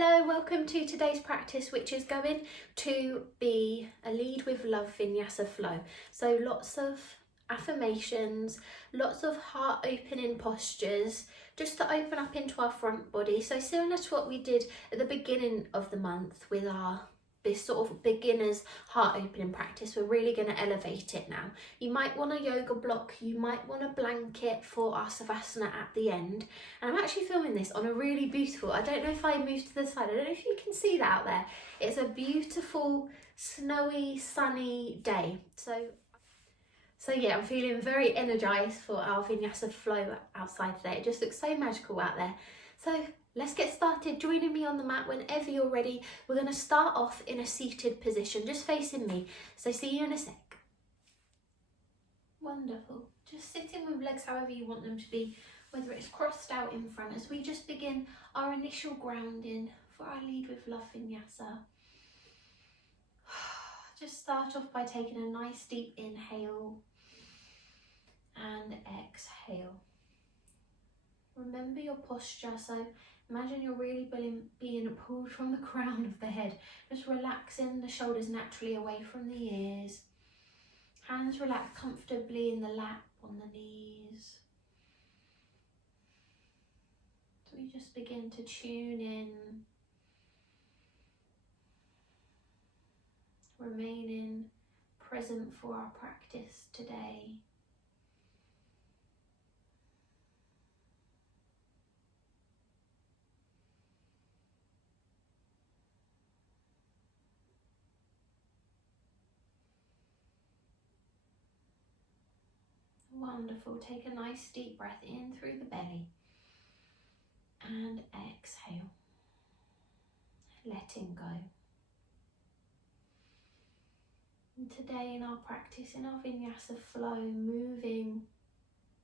Hello, welcome to today's practice, which is going to be a lead with love Vinyasa flow. So lots of affirmations, lots of heart opening postures, just to open up into our front body. So similar to what we did at the beginning of the month with this sort of beginner's heart opening practice, we're really going to elevate it now. You might want a yoga block, you might want a blanket for our savasana at the end. And I'm actually filming this on a really beautiful, I don't know if I moved to the side, I don't know if you can see that out there. It's a beautiful, snowy, sunny day. So yeah, I'm feeling very energized for our Vinyasa flow outside today. It just looks so magical out there. So let's get started. Joining me on the mat whenever you're ready. We're going to start off in a seated position, just facing me. So see you in a sec. Wonderful. Just sitting with legs however you want them to be, whether it's crossed out in front, as we just begin our initial grounding for our lead with love Vinyasa. Just start off by taking a nice deep inhale and exhale. Remember your posture, so imagine you're really being pulled from the crown of the head, just relaxing the shoulders naturally away from the ears. Hands relax comfortably in the lap, on the knees. So we just begin to tune in, remaining present for our practice today. Wonderful. Take a nice deep breath in through the belly and exhale, letting go. And today in our practice, in our Vinyasa flow, moving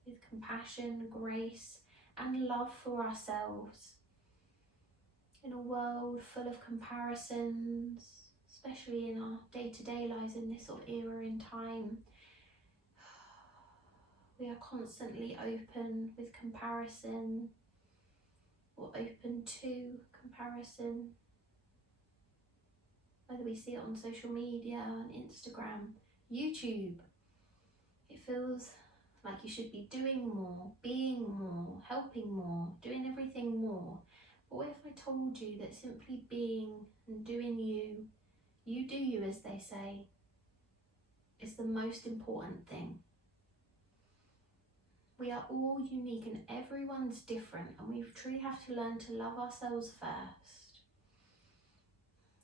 with compassion, grace and love for ourselves. In a world full of comparisons, especially in our day-to-day lives in this sort of era in time, we are constantly open with comparison, or open to comparison, whether we see it on social media, on Instagram, YouTube. It feels like you should be doing more, being more, helping more, doing everything more. But what if I told you that simply being and doing you do you, as they say, is the most important thing? We are all unique and everyone's different, and we truly have to learn to love ourselves first,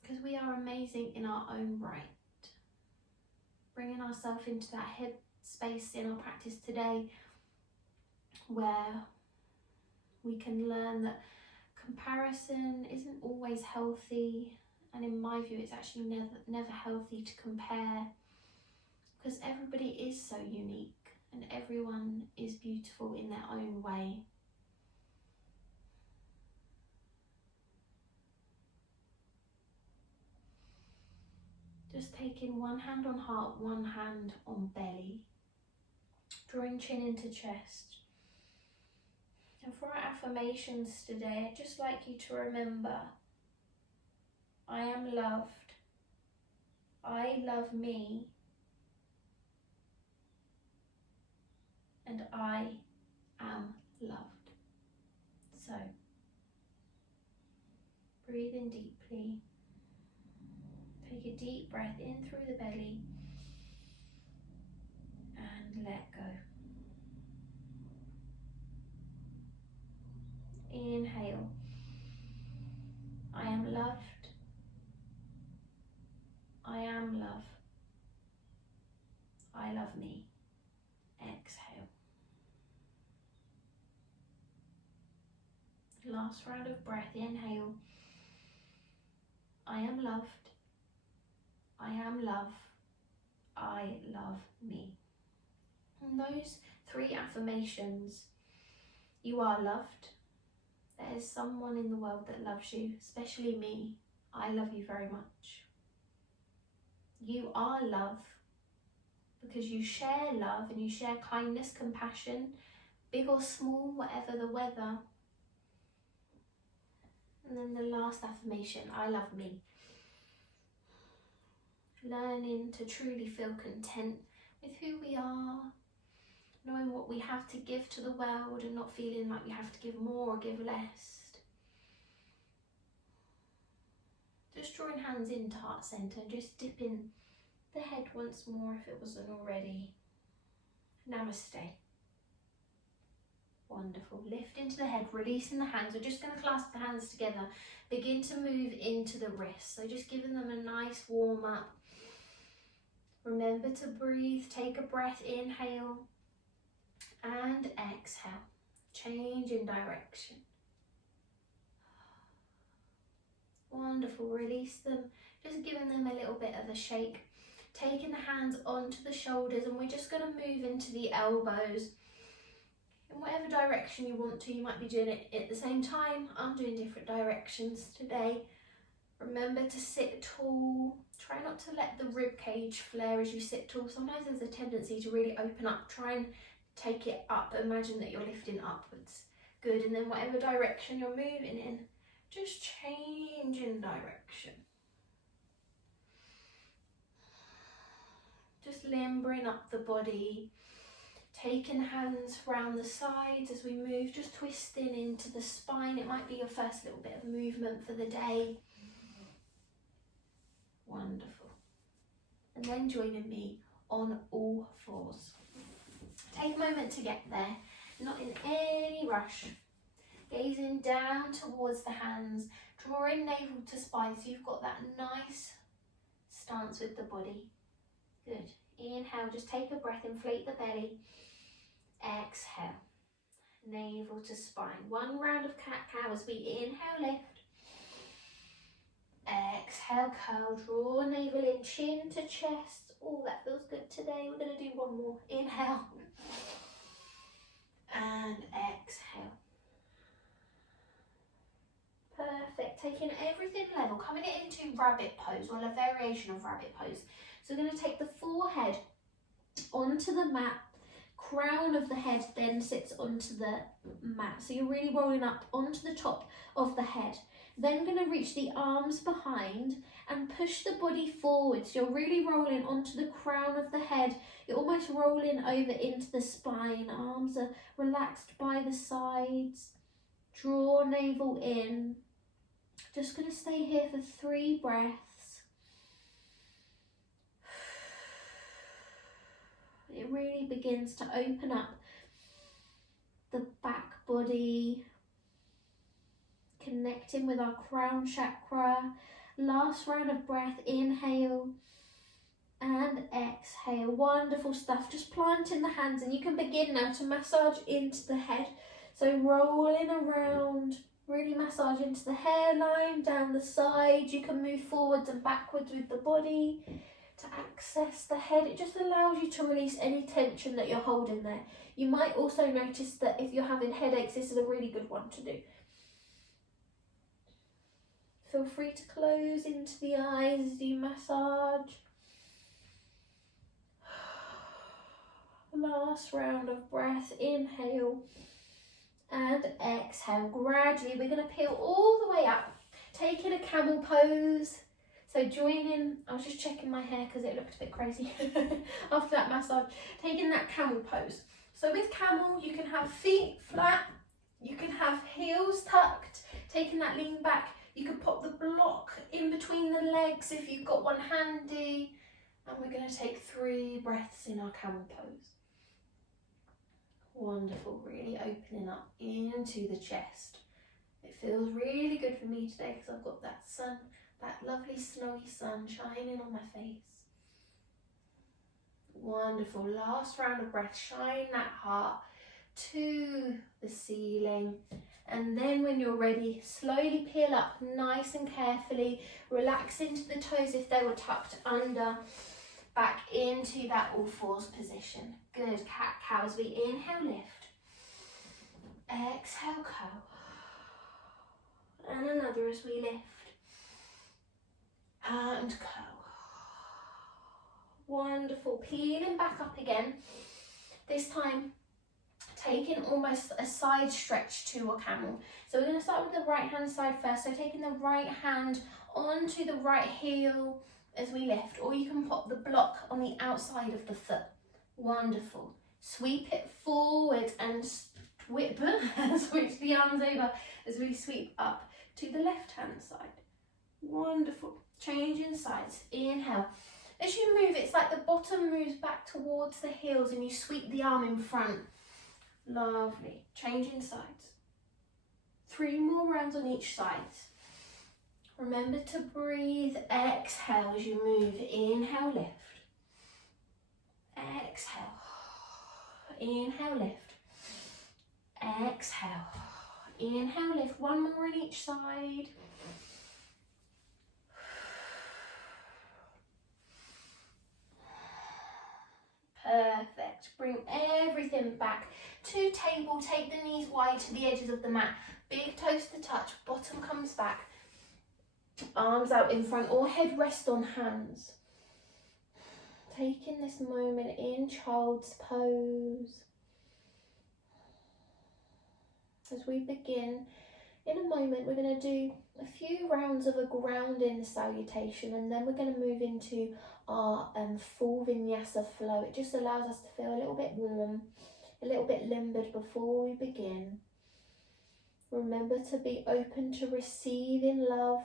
because we are amazing in our own right. Bringing ourselves into that head space in our practice today where we can learn that comparison isn't always healthy, and in my view it's actually never healthy to compare, because everybody is so unique and everyone is beautiful in their own way. Just taking one hand on heart, one hand on belly, drawing chin into chest. And for our affirmations today, I'd just like you to remember, I am loved, I love me, and I am loved. So, breathe in deeply. Take a deep breath in through the belly and let go. Inhale. I am loved. I am love. I love me. Exhale. Last round of breath. Inhale. I am loved. I am love. I love me. And those three affirmations: you are loved. There is someone in the world that loves you, especially me. I love you very much. You are love, because you share love and you share kindness, compassion, big or small, whatever the weather. And then the last affirmation, I love me. Learning to truly feel content with who we are, knowing what we have to give to the world and not feeling like we have to give more or give less. Just drawing hands into heart centre, just dipping the head once more if it wasn't already. Namaste. Wonderful. Lift into the head, releasing the hands. We're just going to clasp the hands together. Begin to move into the wrists. So just giving them a nice warm up. Remember to breathe. Take a breath. Inhale and exhale. Change in direction. Wonderful. Release them. Just giving them a little bit of a shake. Taking the hands onto the shoulders, and we're just going to move into the elbows. In whatever direction you want to, you might be doing it at the same time. I'm doing different directions today. Remember to sit tall. Try not to let the rib cage flare as you sit tall. Sometimes there's a tendency to really open up. Try and take it up. Imagine that you're lifting upwards. Good. And then whatever direction you're moving in, just change in direction. Just limbering up the body. Taking hands round the sides as we move, just twisting into the spine. It might be your first little bit of movement for the day. Wonderful. And then joining me on all fours. Take a moment to get there, not in any rush. Gazing down towards the hands, drawing navel to spine so you've got that nice stance with the body. Good. Inhale, just take a breath, inflate the belly. Exhale, navel to spine. One round of cat-cow as we inhale, lift. Exhale, curl, draw navel in, chin to chest. Oh, that feels good today. We're going to do one more. Inhale. And exhale. Perfect. Taking everything level, coming it into rabbit pose, or a variation of rabbit pose. So we're going to take the forehead onto the mat. Crown of the head then sits onto the mat. So you're really rolling up onto the top of the head. Then going to reach the arms behind and push the body forward. So you're really rolling onto the crown of the head. You're almost rolling over into the spine. Arms are relaxed by the sides. Draw navel in. Just going to stay here for 3 breaths. It really begins to open up the back body, connecting with our crown chakra. Last round of breath, inhale and exhale. Wonderful stuff. Just planting the hands, and you can begin now to massage into the head. So rolling around, really massage into the hairline, down the side. You can move forwards and backwards with the body to access the head. It just allows you to release any tension that you're holding there. You might also notice that if you're having headaches, this is a really good one to do. Feel free to close into the eyes as you massage. Last round of breath, inhale and exhale. Gradually we're going to peel all the way up, taking a camel pose. So joining, I was just checking my hair because it looked a bit crazy after that massage. Taking that camel pose. So with camel, you can have feet flat, you can have heels tucked, taking that lean back. You can pop the block in between the legs if you've got one handy. And we're going to take 3 breaths in our camel pose. Wonderful, really opening up into the chest. It feels really good for me today because I've got that sun. That lovely snowy sun shining on my face. Wonderful. Last round of breath. Shine that heart to the ceiling. And then when you're ready, slowly peel up nice and carefully. Relax into the toes if they were tucked under. Back into that all fours position. Good. Cat-cow as we inhale, lift. Exhale, curl. And another as we lift. And curl. Wonderful. Peeling back up again. This time taking almost a side stretch to a camel. So we're going to start with the right hand side first. So taking the right hand onto the right heel as we lift, or you can pop the block on the outside of the foot. Wonderful. Sweep it forward and whip and switch the arms over as we sweep up to the left hand side. Wonderful. Changing sides. Inhale. As you move, it's like the bottom moves back towards the heels and you sweep the arm in front. Lovely. Changing sides. 3 more rounds on each side. Remember to breathe. Exhale as you move. Inhale, lift. Exhale. Inhale, lift. Exhale. Inhale, lift. 1 more on each side. Perfect. Bring everything back to table. Take the knees wide to the edges of the mat. Big toes to touch. Bottom comes back. Arms out in front or head rest on hands. Taking this moment in child's pose. As we begin, in a moment we're going to do a few rounds of a grounding salutation, and then we're going to move into our full vinyasa flow. It just allows us to feel a little bit warm, a little bit limbered before we begin. Remember to be open to receiving love,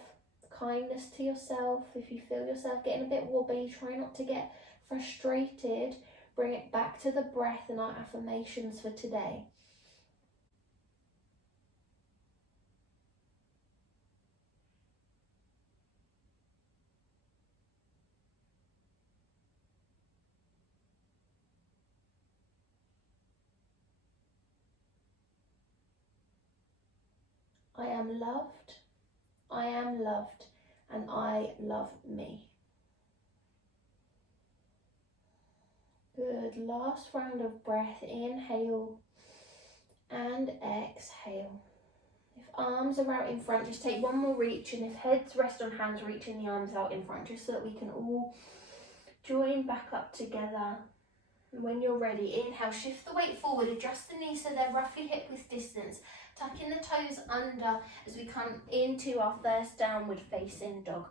kindness to yourself. If you feel yourself getting a bit wobbly, try not to get frustrated. Bring it back to the breath and our affirmations for today. I am loved, and I love me. Good, last round of breath, inhale and exhale. If arms are out in front, just take 1 more reach, and if heads rest on hands, reaching the arms out in front, just so that we can all join back up together. And when you're ready, inhale, shift the weight forward, adjust the knees so they're roughly hip width distance. Tucking the toes under as we come into our first downward facing dog.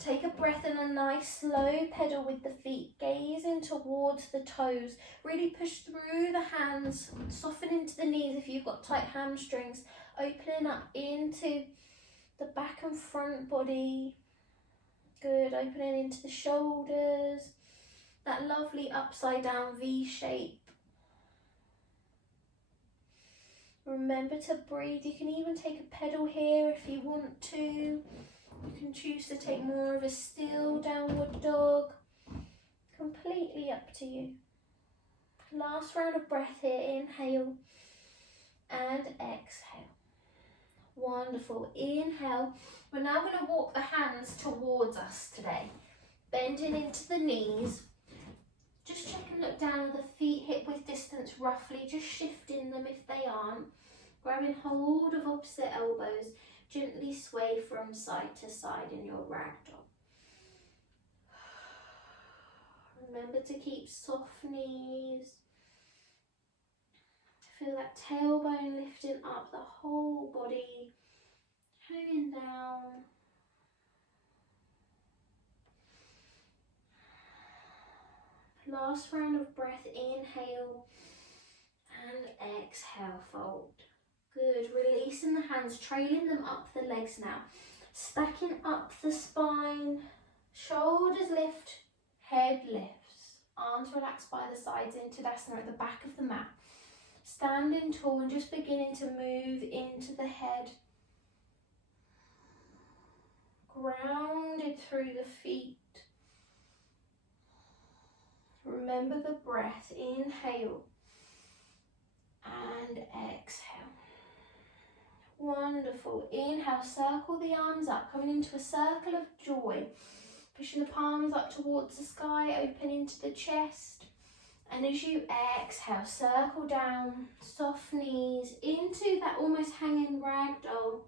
Take a breath and a nice slow pedal with the feet, gazing towards the toes. Really push through the hands, soften into the knees if you've got tight hamstrings, opening up into the back and front body. Good, opening into the shoulders, that lovely upside down V shape. Remember to breathe. You can even take a pedal here if you want to. You can choose to take more of a still downward dog. Completely up to you. Last round of breath here. Inhale and exhale. Wonderful. Inhale. We're now going to walk the hands towards us today. Bending into the knees. Just check and look down at the feet, hip width distance roughly, just shifting them if they aren't. Grabbing hold of opposite elbows, gently sway from side to side in your ragdoll. Remember to keep soft knees. Feel that tailbone lifting up the whole body, hanging down. Last round of breath, inhale and exhale, fold. Good, releasing the hands, trailing them up the legs now. Stacking up the spine, shoulders lift, head lifts. Arms relaxed by the sides into Tadasana at the back of the mat. Standing tall and just beginning to move into the head. Grounded through the feet. Remember the breath, inhale and exhale. Wonderful. Inhale, circle the arms up, coming into a circle of joy. Pushing the palms up towards the sky, open into the chest. And as you exhale, circle down, soft knees, into that almost hanging ragdoll.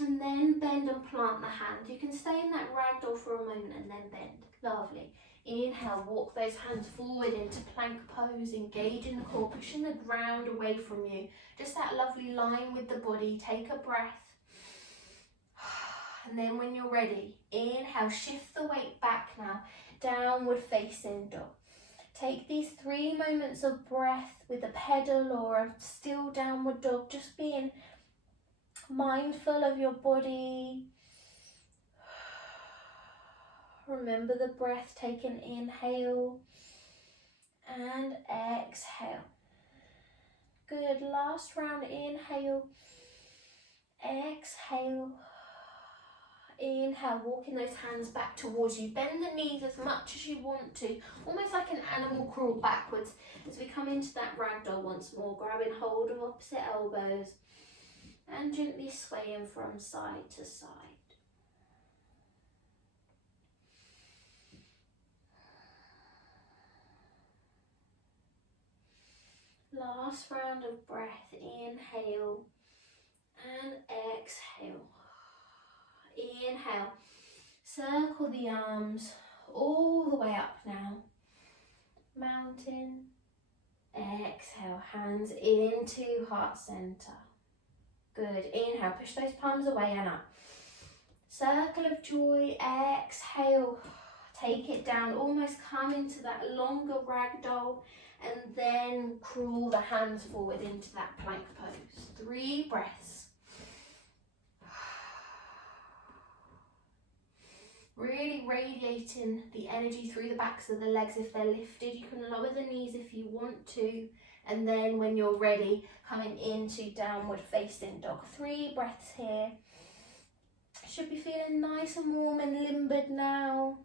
And then bend and plant the hand. You can stay in that ragdoll for a moment and then bend. Lovely. Inhale, walk those hands forward into plank pose, engaging the core, pushing the ground away from you. Just that lovely line with the body. Take a breath. And then when you're ready, inhale, shift the weight back now, downward facing dog. Take these 3 moments of breath with a pedal or a still downward dog, just being mindful of your body. Remember the breath, take an inhale and exhale. Good, last round, inhale, exhale. Inhale, walking those hands back towards you. Bend the knees as much as you want to, almost like an animal crawl backwards as we come into that ragdoll once more, grabbing hold of opposite elbows and gently swaying from side to side. Last round of breath, inhale and exhale. Inhale, circle the arms all the way up now. Mountain, exhale, hands into heart center. Good, inhale, push those palms away and up. Circle of joy, exhale, take it down, almost come into that longer ragdoll and then crawl the hands forward into that plank pose. 3 breaths. Really radiating the energy through the backs of the legs if they're lifted. You can lower the knees if you want to. And then when you're ready, coming into downward facing dog. 3 breaths here. Should be feeling nice and warm and limbered now.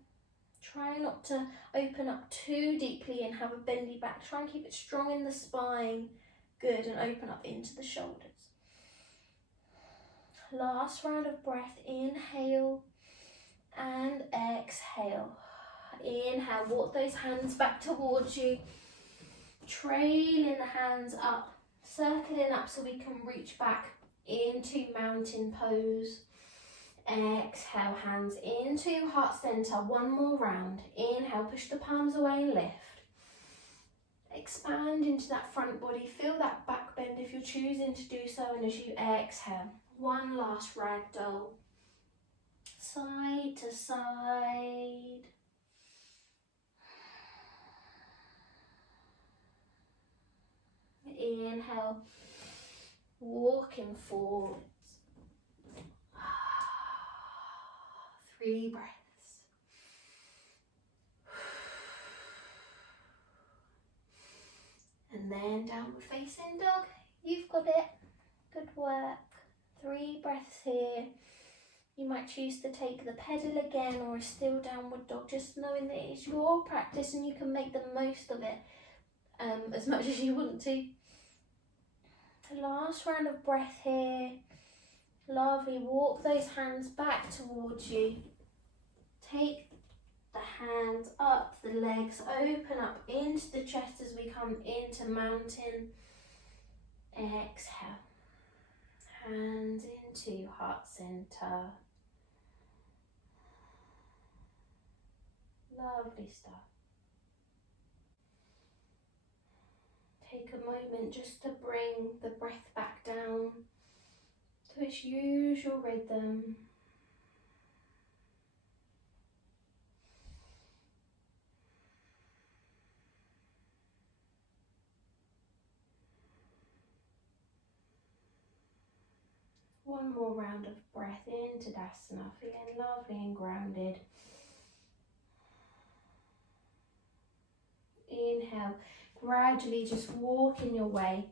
Try not to open up too deeply and have a bendy back. Try and keep it strong in the spine. Good, and open up into the shoulders. Last round of breath, inhale and exhale. Inhale, walk those hands back towards you, trailing the hands up, circling up so we can reach back into mountain pose. Exhale, hands into heart center. 1 more round. Inhale, push the palms away and lift. Expand into that front body, feel that back bend if you're choosing to do so, and as you exhale, 1 last ragdoll. Side to side. Inhale, walking forwards. 3 breaths. And then downward facing dog. You've got it. Good work. 3 breaths here. You might choose to take the pedal again or a still downward dog, just knowing that it's your practice and you can make the most of it as much as you want to. Last round of breath here. Lovely. Walk those hands back towards you. Take the hands up, the legs open up into the chest as we come into mountain. Exhale. Hands into heart center. Lovely stuff. Take a moment just to bring the breath back down to its usual rhythm. One more round of breath into Tadasana, feeling lovely and grounded. Inhale, gradually just walking your way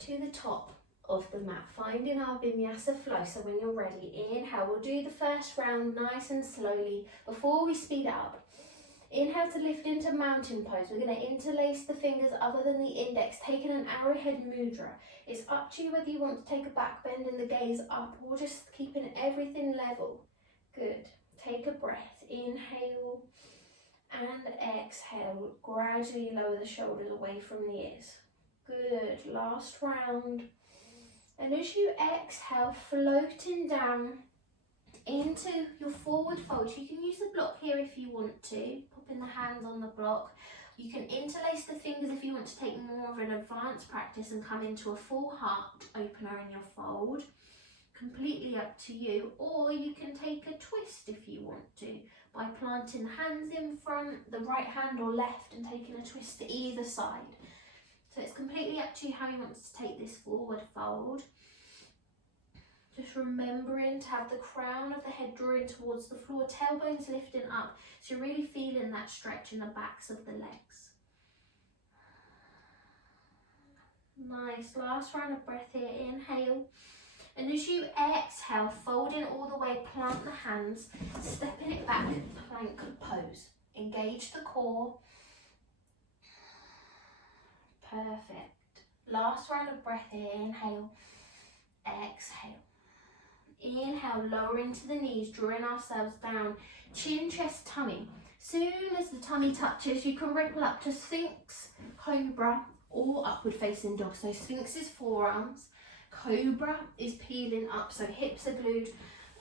to the top of the mat, finding our Vinyasa flow. So when you're ready, inhale, we'll do the first round nice and slowly before we speed up. Inhale to lift into mountain pose. We're going to interlace the fingers other than the index, taking an arrowhead mudra. It's up to you whether you want to take a back bend and the gaze up or just keeping everything level. Good. Take a breath. Inhale and exhale. Gradually lower the shoulders away from the ears. Good. Last round. And as you exhale, floating down into your forward fold. You can use the block here if you want to, popping the hands on the block. You can interlace the fingers if you want to take more of an advanced practice and come into a full heart opener in your fold. Completely up to you. Or you can take a twist if you want to, by planting hands in front, the right hand or left, and taking a twist to either side. So it's completely up to you how you want to take this forward fold. Just remembering to have the crown of the head drawing towards the floor, tailbones lifting up, so you're really feeling that stretch in the backs of the legs. Nice, last round of breath here, inhale. And as you exhale, folding all the way, plant the hands, stepping it back, plank pose. Engage the core. Perfect. Last round of breath here, inhale, exhale. Inhale, lower into the knees, drawing ourselves down, chin, chest, tummy. Soon as the tummy touches, you can ripple up to Sphinx, Cobra, or Upward Facing Dog. So Sphinx is forearms, Cobra is peeling up, so hips are glued,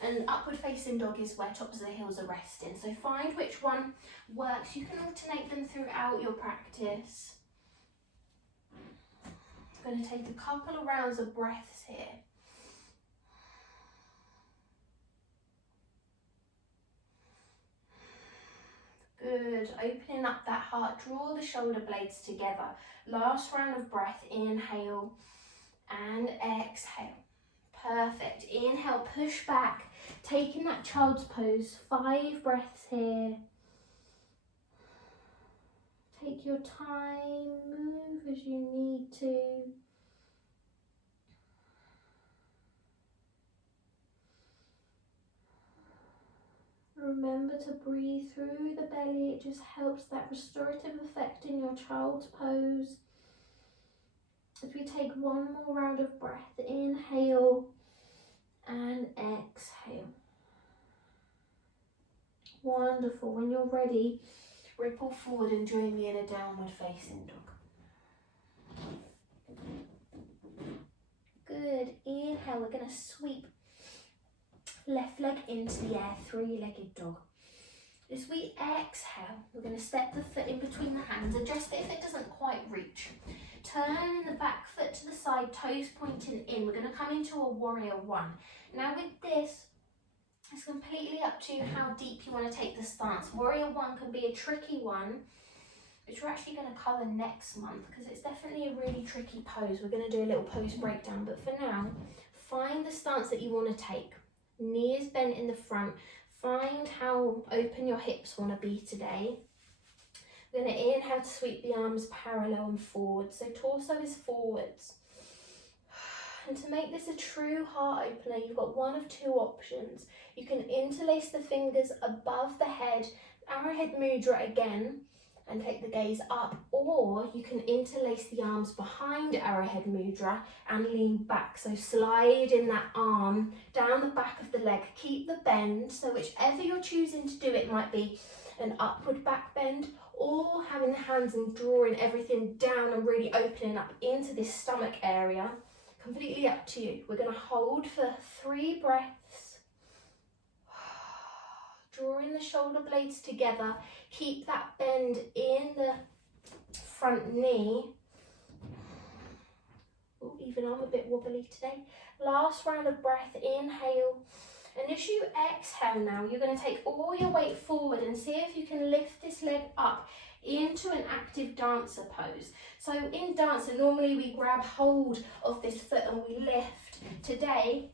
and Upward Facing Dog is where tops of the heels are resting. So find which one works. You can alternate them throughout your practice. I'm going to take a couple of rounds of breaths here. Good, opening up that heart, draw the shoulder blades together. Last round of breath, inhale and exhale. Perfect, inhale, push back, taking that child's pose, 5 breaths here. Take your time, move as you need to. Remember to breathe through the belly, it just helps that restorative effect in your child's pose. As we take one more round of breath, inhale and exhale. Wonderful, when you're ready, ripple forward and join me in a downward facing dog. Good, inhale, we're going to sweep left leg into the air, 3-legged dog. As we exhale, we're going to step the foot in between the hands, adjust it if it doesn't quite reach. Turning the back foot to the side, toes pointing in. We're going to come into a warrior 1. Now with this, it's completely up to you how deep you want to take the stance. Warrior 1 can be a tricky one, which we're actually going to cover next month because it's definitely a really tricky pose. We're going to do a little pose breakdown, but for now, find the stance that you want to take. Knees bent in the front. Find how open your hips want to be today. We're going to inhale to sweep the arms parallel and forward. So torso is forwards. And to make this a true heart opener, you've got one of 2 options. You can interlace the fingers above the head, arrowhead mudra again, and take the gaze up, or you can interlace the arms behind arrowhead mudra and lean back. So slide in that arm down the back of the leg, keep the bend, so whichever you're choosing to do, it might be an upward back bend or having the hands and drawing everything down and really opening up into this stomach area. Completely up to you. We're going to hold for 3 breaths. Drawing the shoulder blades together. Keep that bend in the front knee. Oh, even I'm a bit wobbly today. Last round of breath, inhale. And as you exhale now, you're going to take all your weight forward and see if you can lift this leg up into an active dancer pose. So in dancer, normally we grab hold of this foot and we lift. Today,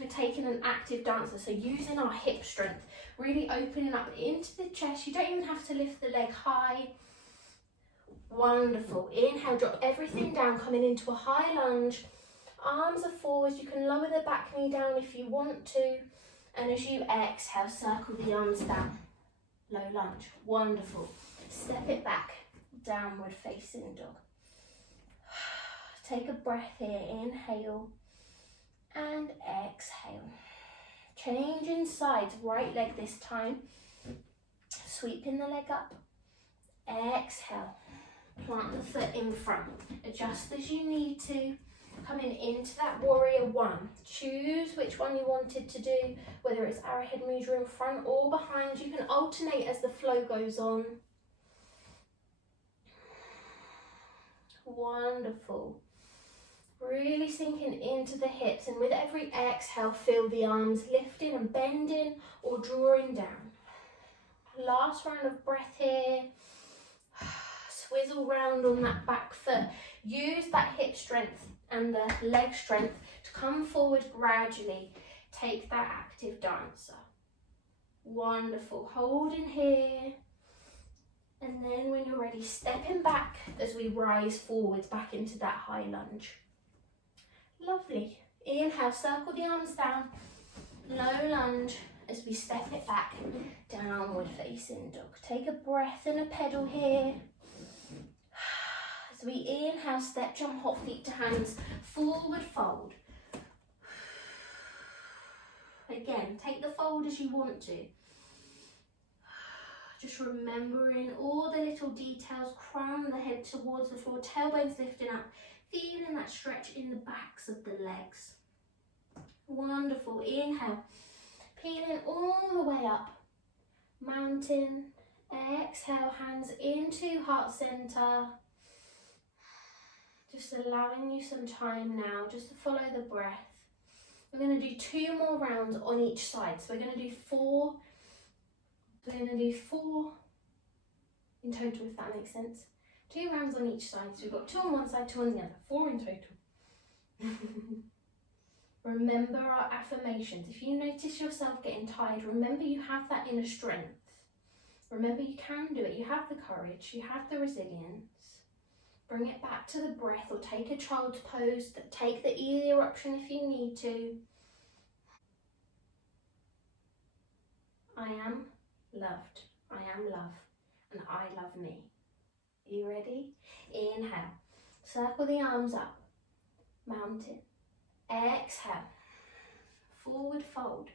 we're taking an active dancer, so using our hip strength, really opening up into the chest. You don't even have to lift the leg high. Wonderful. Inhale, drop everything down, coming into a high lunge. Arms are forwards. You can lower the back knee down if you want to. And as you exhale, circle the arms down. Low lunge. Wonderful. Step it back. Downward facing dog. Take a breath here. Inhale and exhale. Changing sides. Right leg this time. Sweeping the leg up. Exhale. Plant the foot in front. Adjust as you need to. coming into that warrior one. Choose which one you wanted to do, whether it's arrowhead mudra in front or behind. You can alternate as the flow goes on. Wonderful. Really sinking into the hips, and with every exhale, feel the arms lifting and bending or drawing down. Last round of breath here. Swizzle round on that back foot. Use that hip strength and the leg strength to come forward gradually. Take that active dancer. Wonderful. Holding here. And then when you're ready, stepping back as we rise forwards back into that high lunge. Lovely. Inhale, circle the arms down. Low lunge as we step it back. Downward facing dog. Take a breath and a pedal here. As we inhale, step, jump, hop, feet to hands, forward fold. Again, take the fold as you want to. Just remembering all the little details, crown the head towards the floor, tailbones lifting up, feeling that stretch in the backs of the legs. Wonderful. Inhale, peeling all the way up, mountain. Exhale, hands into heart center. Just allowing you some time now just to follow the breath. We're going to do 2 more rounds on each side. So we're going to do 4. We're going to do 4 in total, if that makes sense. 2 rounds on each side. So we've got 2 on one side, 2 on the other. 4 in total. Remember our affirmations. If you notice yourself getting tired, remember you have that inner strength. Remember you can do it. You have the courage. You have the resilience. Bring it back to the breath, or take a child's pose. Take the easier option if you need to. I am loved. I am love. And I love me. Are you ready? Inhale. Circle the arms up. Mountain. Exhale. Forward fold.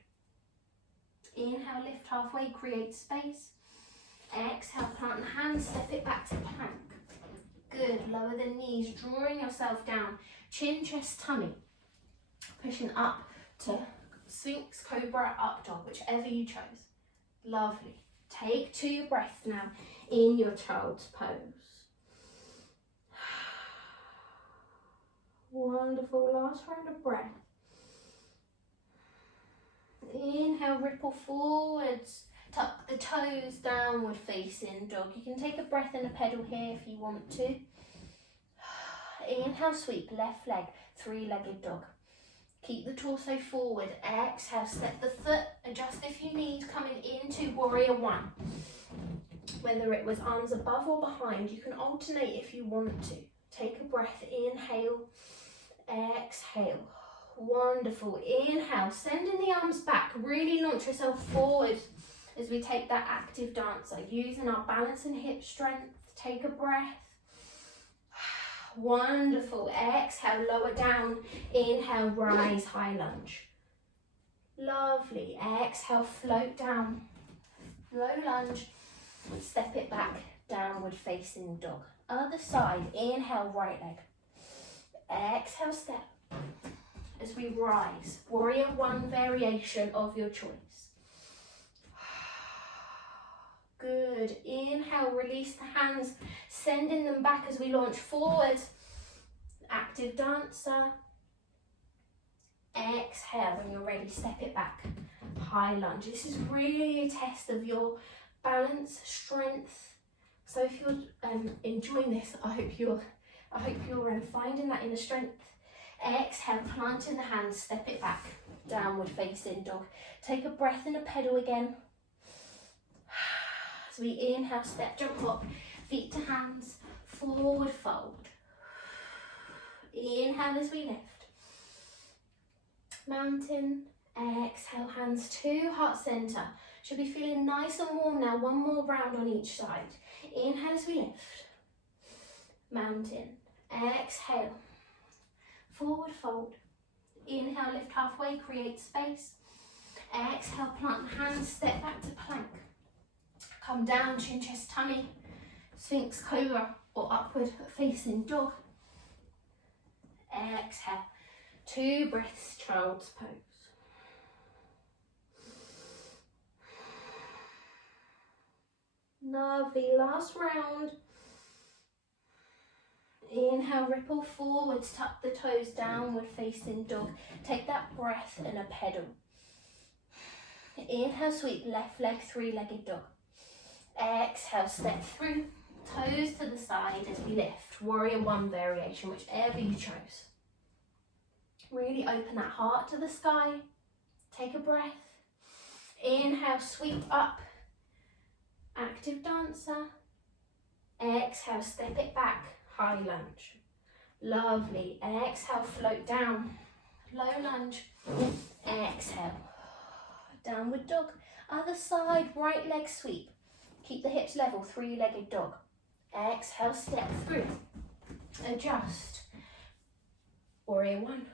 Inhale, lift halfway, create space. Exhale, plant the hands, step it back to plank. Good, lower the knees, drawing yourself down. Chin, chest, tummy. Pushing up to Sphinx, Cobra, Up Dog, whichever you chose. Lovely. Take 2 breaths now in your child's pose. Wonderful, last round of breath. Inhale, ripple forwards. Tuck the toes, downward facing dog. You can take a breath and a pedal here if you want to. Inhale, sweep, left leg, 3-legged dog. Keep the torso forward. Exhale, step the foot, adjust if you need, coming into warrior one. Whether it was arms above or behind, you can alternate if you want to. Take a breath, inhale, exhale. Wonderful. Inhale, sending the arms back, really launch yourself forward as we take that active dancer, using our balance and hip strength. Take a breath. Wonderful. Exhale, lower down. Inhale, rise, high lunge. Lovely. Exhale, float down. Low lunge. Step it back. Downward facing dog. Other side. Inhale, right leg. Exhale, step. As we rise. Warrior one variation of your choice. Good. Inhale, release the hands, sending them back as we launch forward. Active dancer. Exhale, when you're ready, step it back. High lunge. This is really a test of your balance, strength. So if you're enjoying this, I hope you're finding that inner strength. Exhale, planting the hands, step it back. Downward facing dog. Take a breath and a pedal again. So we inhale, step, jump, hop, feet to hands, forward fold. Inhale as we lift. Mountain, exhale, hands to heart center. Should be feeling nice and warm now. 1 more round on each side. Inhale as we lift. Mountain, exhale, forward fold. Inhale, lift halfway, create space. Exhale, plant the hands, step back to plank. Come down, chin, chest, tummy, Sphinx, Cobra, or upward facing dog. Exhale. 2 breaths, child's pose. Lovely, last round. Inhale, ripple forwards, tuck the toes, downward facing dog. Take that breath in a pedal. Inhale, sweep left leg, 3-legged dog. Exhale, step through, toes to the side as we lift. Warrior 1 variation, whichever you chose. Really open that heart to the sky. Take a breath. Inhale, sweep up. Active dancer. Exhale, step it back. High lunge. Lovely. Exhale, float down. Low lunge. Exhale. Downward dog. Other side, right leg sweep. Keep the hips level, 3-legged dog. Exhale, step through. Adjust. Warrior 1.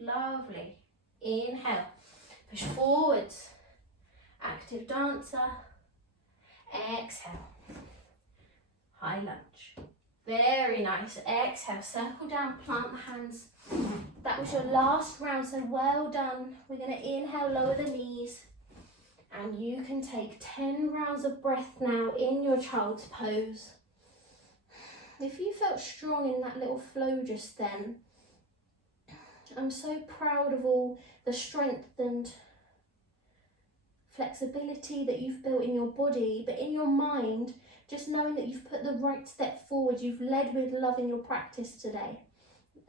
Lovely. Inhale. Push forwards. Active dancer. Exhale. High lunge. Very nice. Exhale, circle down, plant the hands. That was your last round, so well done. We're going to inhale, lower the knees. And you can take 10 rounds of breath now in your child's pose. If you felt strong in that little flow just then, I'm so proud of all the strength and flexibility that you've built in your body, but in your mind, just knowing that you've put the right step forward, you've led with love in your practice today.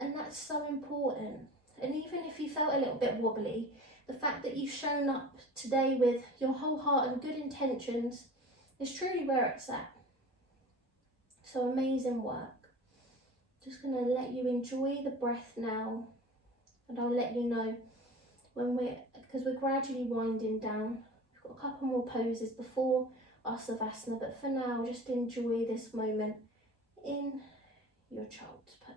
And that's so important. And even if you felt a little bit wobbly, the fact that you've shown up today with your whole heart and good intentions is truly where it's at. So amazing work. Just going to let you enjoy the breath now. And I'll let you know because we're gradually winding down. We've got a couple more poses before our Savasana, but for now, just enjoy this moment in your child's pose.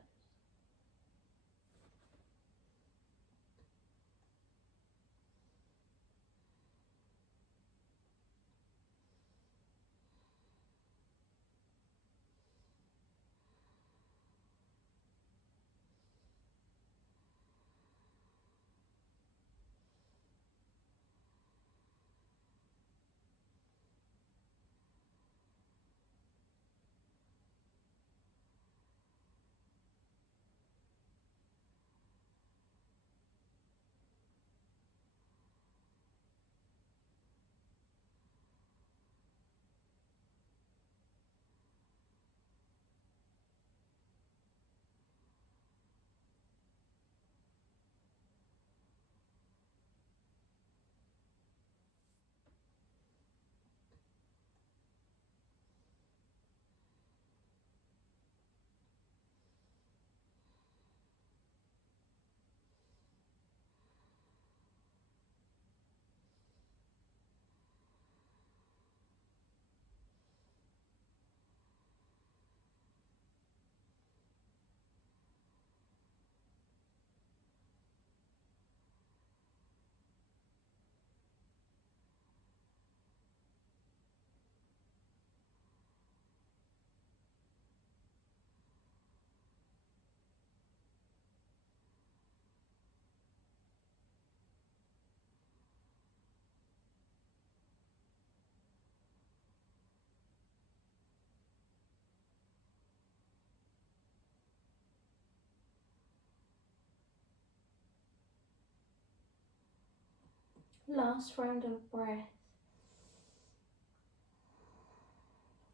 Last round of breath.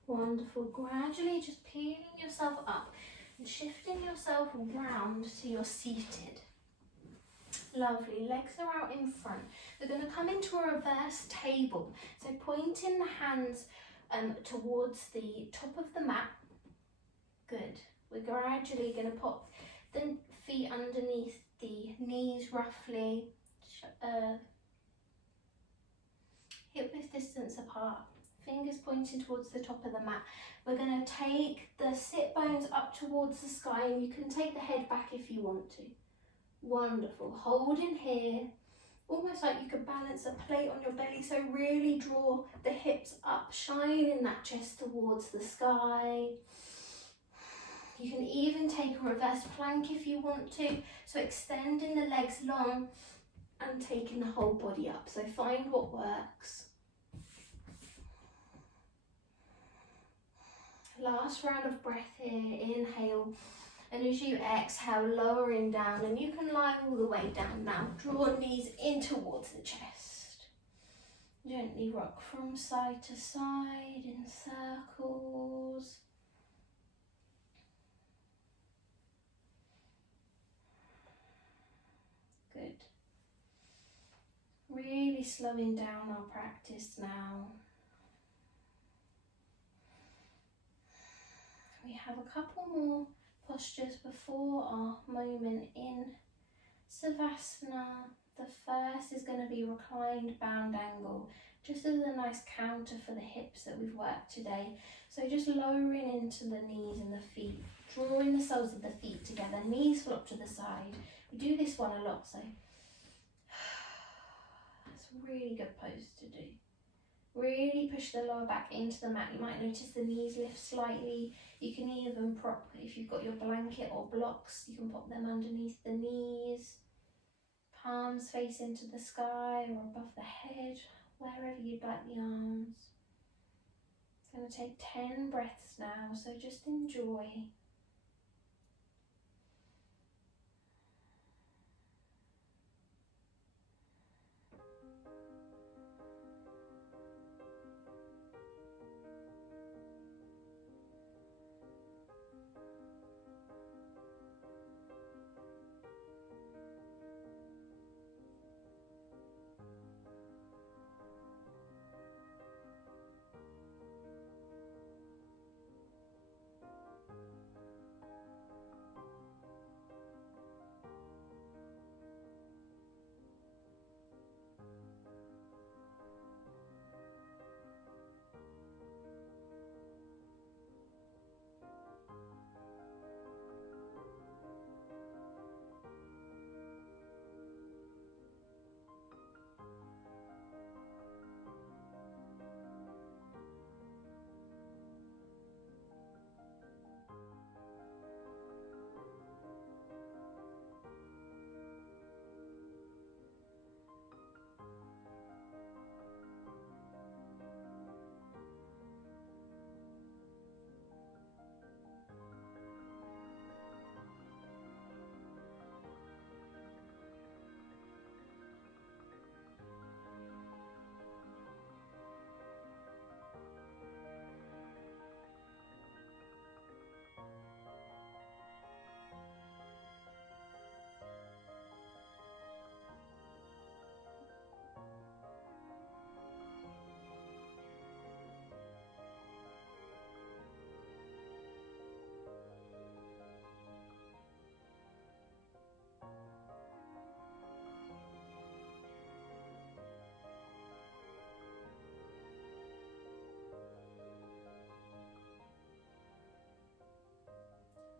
Wonderful. Gradually just peeling yourself up and shifting yourself round so you're seated. Lovely. Legs are out in front. We're going to come into a reverse table. So pointing the hands towards the top of the mat. Good. We're gradually going to pop the feet underneath the knees roughly. Hip width distance apart. Fingers pointing towards the top of the mat. We're going to take the sit bones up towards the sky, and you can take the head back if you want to. Wonderful. Hold in here, almost like you could balance a plate on your belly. So really draw the hips up, shining that chest towards the sky. You can even take a reverse plank if you want to, so extending the legs long and taking the whole body up. So find what works. Last round of breath here, inhale, and as you exhale, lowering down, and you can lie all the way down now. Draw knees in towards the chest. Gently rock from side to side in circles. Good. Really slowing down our practice now. We have a couple more postures before our moment in Savasana. The first is going to be reclined bound angle, just as a nice counter for the hips that we've worked today. So just lowering into the knees and the feet, drawing the soles of the feet together, knees flop to the side. We do this one a lot, so it's a really good pose to do. Really push the lower back into the mat. You might notice the knees lift slightly. You can even prop, if you've got your blanket or blocks, you can pop them underneath the knees. Palms face into the sky or above the head, wherever you'd like the arms. It's going to take 10 breaths now, so just enjoy.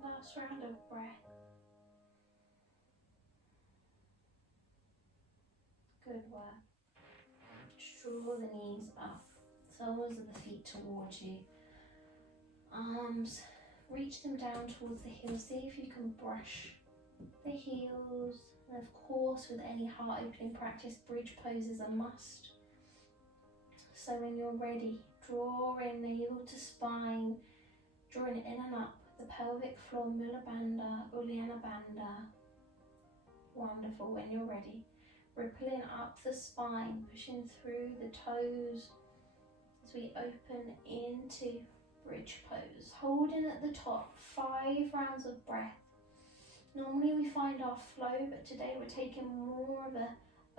Last round of breath. Good work. Draw the knees up, soles of the feet towards you. Arms, reach them down towards the heels. See if you can brush the heels. And of course, with any heart opening practice, bridge pose is a must. So when you're ready, draw in navel to spine, drawing it in and up. The pelvic floor, Mula Bandha, Uddiyana Bandha. Wonderful. When you're ready, rippling up the spine, pushing through the toes as we open into bridge pose. Holding at the top, 5 rounds of breath. Normally we find our flow, but today we're taking more of a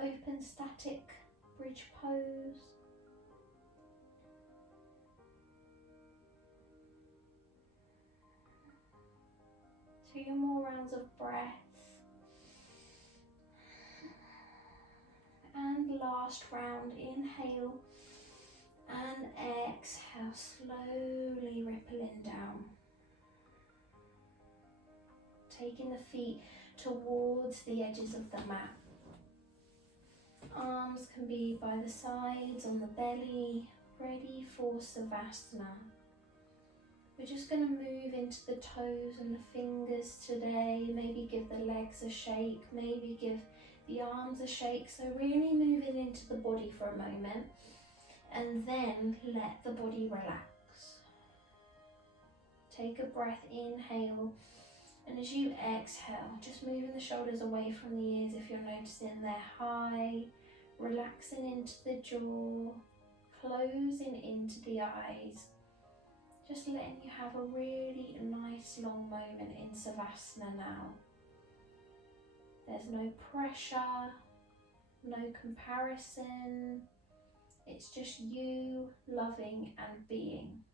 open static bridge pose. 2 more rounds of breath. And last round, inhale and exhale, slowly rippling down. Taking the feet towards the edges of the mat. Arms can be by the sides, on the belly, ready for Savasana. We're just going to move into the toes and the fingers today. Maybe give the legs a shake, maybe give the arms a shake. So really moving into the body for a moment, and then let the body relax. Take a breath, inhale, and as you exhale, just moving the shoulders away from the ears if you're noticing they're high, relaxing into the jaw, closing into the eyes. Just letting you have a really nice long moment in Savasana now. There's no pressure, no comparison. It's just you loving and being.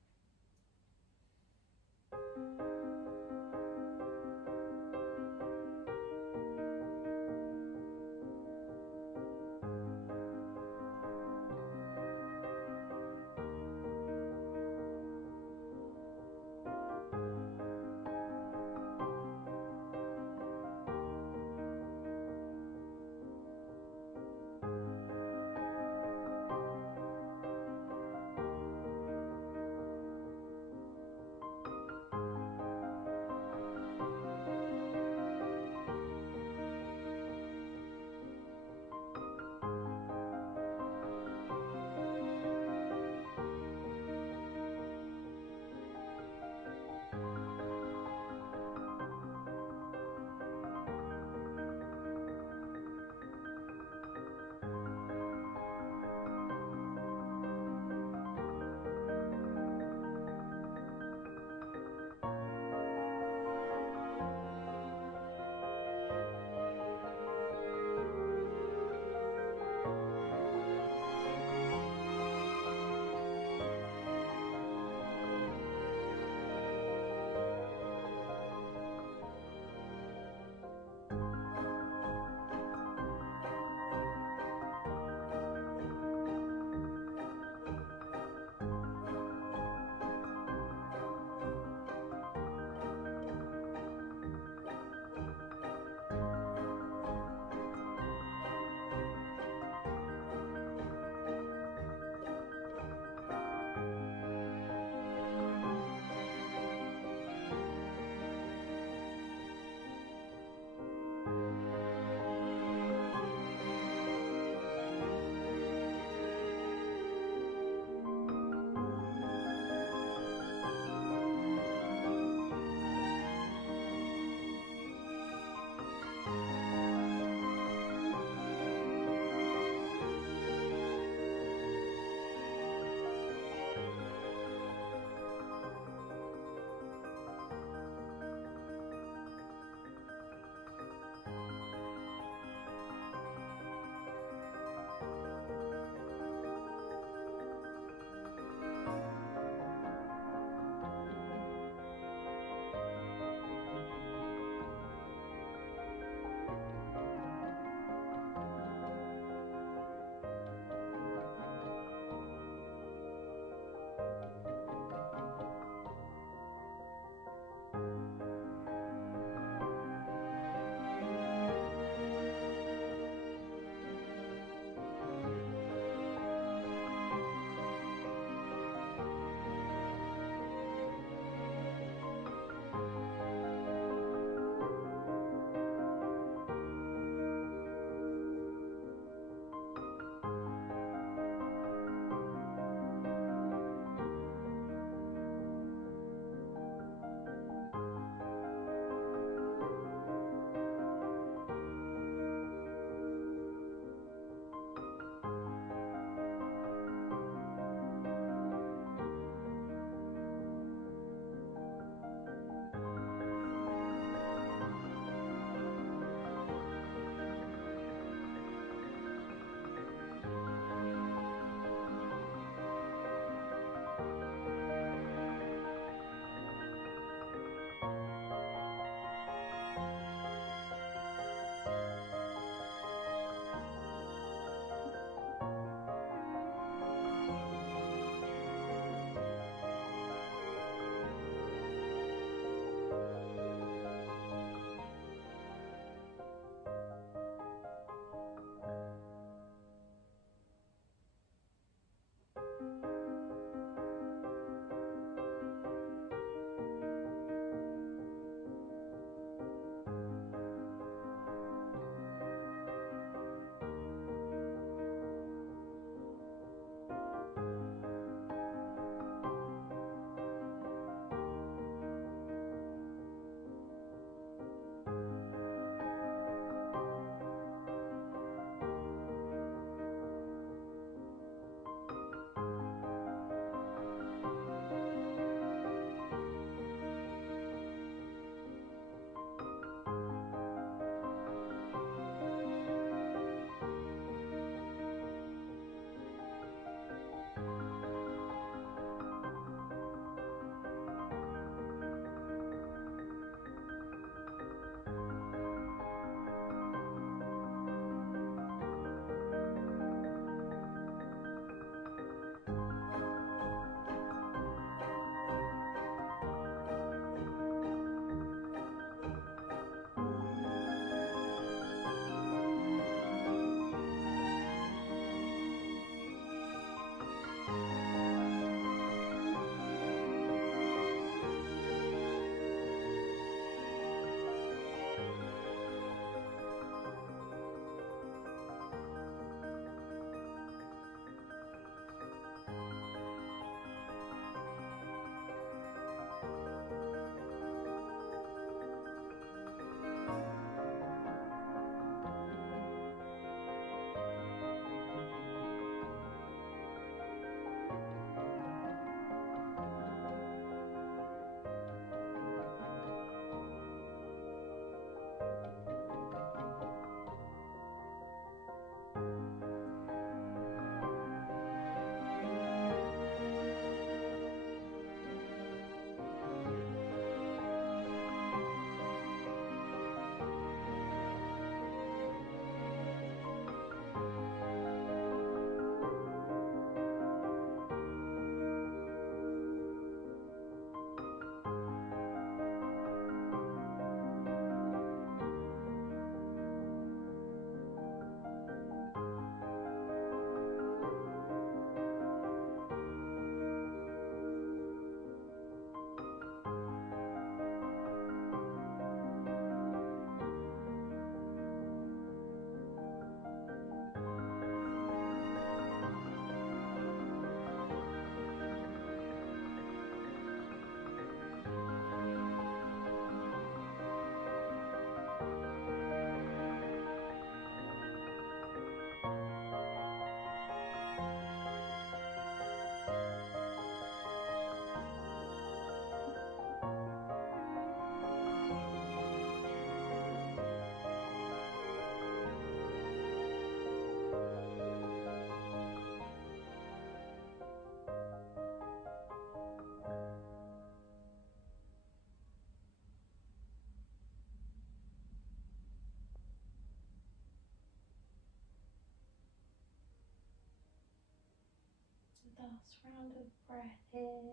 last round of breath here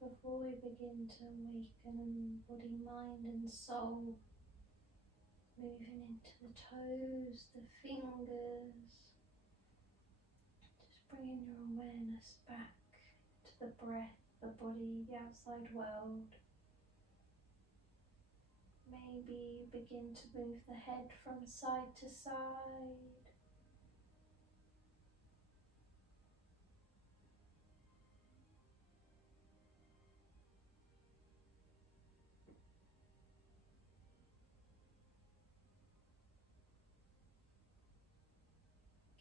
before we begin to awaken body, mind and soul, moving into the toes, the fingers, just bringing your awareness back to the breath, the body, the outside world. Maybe begin to move the head from side to side.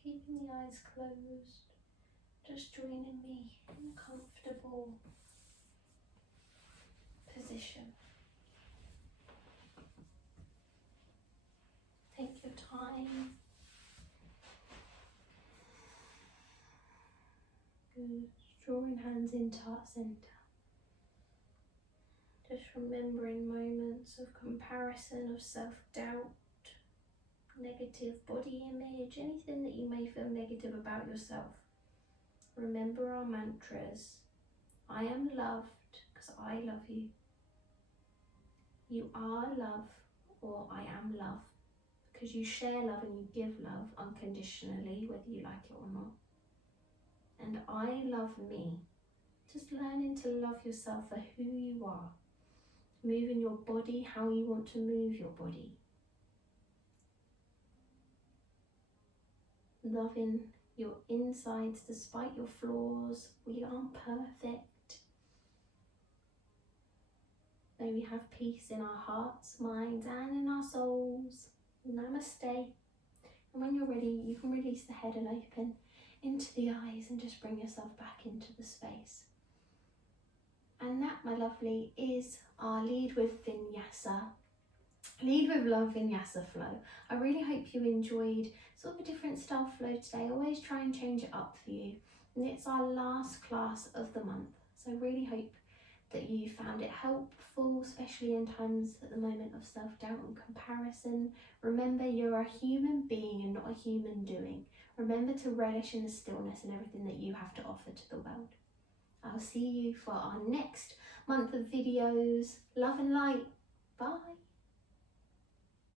Keeping the eyes closed, just joining me in a comfortable position. Take your time. Good. Drawing hands into heart centre. Just remembering moments of comparison, of self-doubt, negative body image, anything that you may feel negative about yourself. Remember our mantras. I am loved because I love you. You are love, or I am love, because you share love and you give love unconditionally, whether you like it or not. And I love me. Just learning to love yourself for who you are. Moving your body how you want to move your body. Loving your insides despite your flaws. We aren't perfect. May we have peace in our hearts, minds and in our souls. Namaste. And when you're ready, you can release the head and open into the eyes and just bring yourself back into the space. And that, my lovely, is our Lead with Vinyasa. Lead with Love Vinyasa flow. I really hope you enjoyed sort of a different style flow today. I always try and change it up for you. And it's our last class of the month. So I really hope that you found it helpful, especially in times at the moment of self-doubt and comparison. Remember, you're a human being and not a human doing. Remember to relish in the stillness and everything that you have to offer to the world. I'll see you for our next month of videos. Love and light. Bye.